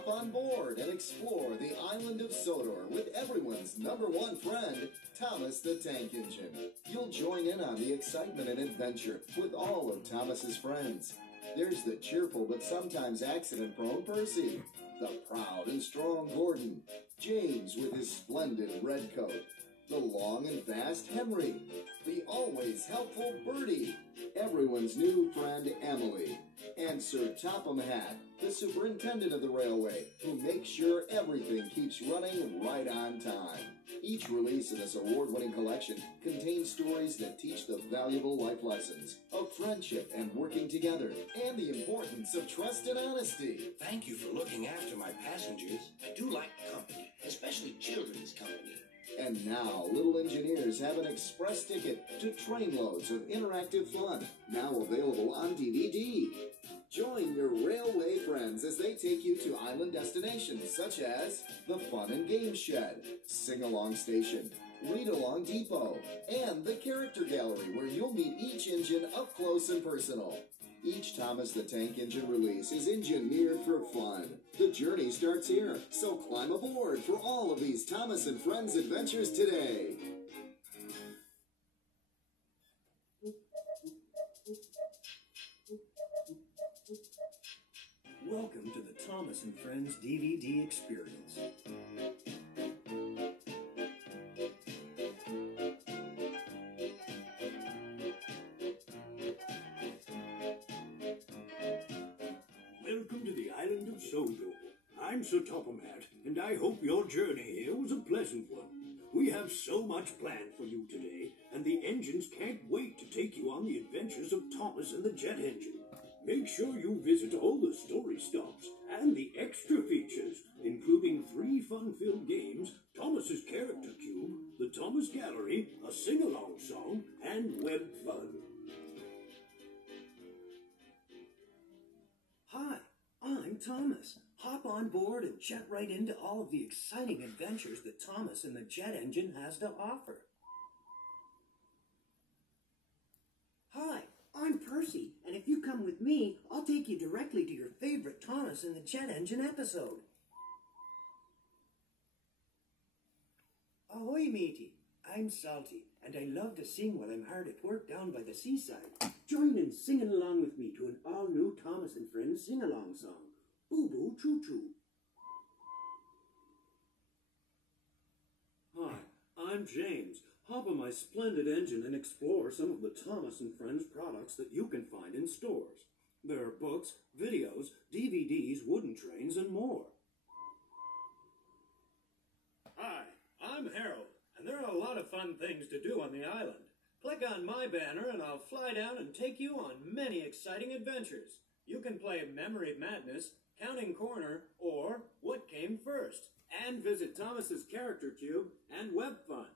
hop on board and explore the island of Sodor with everyone's #1 friend, Thomas the Tank Engine. You'll join in on the excitement and adventure with all of Thomas's friends. There's the cheerful but sometimes accident-prone Percy, the proud and strong Gordon, James with his splendid red coat, the long and fast Henry, the always helpful Bertie, everyone's new friend Emily, and Sir Topham Hatt, the superintendent of the railway, who makes sure everything keeps running right on time. Each release in this award-winning collection contains stories that teach the valuable life lessons of friendship and working together, and the importance of trust and honesty. Thank you for looking after my passengers. I do like company, especially children's company. And now, Little Engineers have an express ticket to trainloads of interactive fun, now available on DVD. Join your railway friends as they take you to island destinations such as the Fun and Games Shed, Sing-Along Station, Read-Along Depot, and the Character Gallery, where you'll meet each engine up close and personal. Each Thomas the Tank Engine release is engineered for fun. The journey starts here, so climb aboard for all of these Thomas and Friends adventures today. Welcome to the Thomas and Friends DVD experience. Welcome to the island of Sodor. I'm Sir Topham Hatt, and I hope your journey here was a pleasant one. We have so much planned for you today, and the engines can't wait to take you on the adventures of Thomas and the Jet Engine. Make sure you visit all the story stops and the extra features, including 3 fun-filled games, Thomas's Character Cube, the Thomas Gallery, a sing-along song, and web fun. Hi, I'm Thomas. Hop on board and jet right into all of the exciting adventures that Thomas and the Jet Engine has to offer. Hi, I'm Percy, and if you come with me, I'll take you directly to your favorite Thomas and the Jet Engine episode. Ahoy, matey. I'm Salty, and I love to sing while I'm hard at work down by the seaside. Join in singing along with me to an all-new Thomas and Friends sing-along song, Boo Boo Choo Choo. Hi, I'm James. Hop on my splendid engine and explore some of the Thomas and Friends products that you can find in stores. There are books, videos, DVDs, wooden trains, and more. Hi, I'm Harold, and there are a lot of fun things to do on the island. Click on my banner and I'll fly down and take you on many exciting adventures. You can play Memory Madness, Counting Corner, or What Came First, and visit Thomas's Character Cube and Web Fun.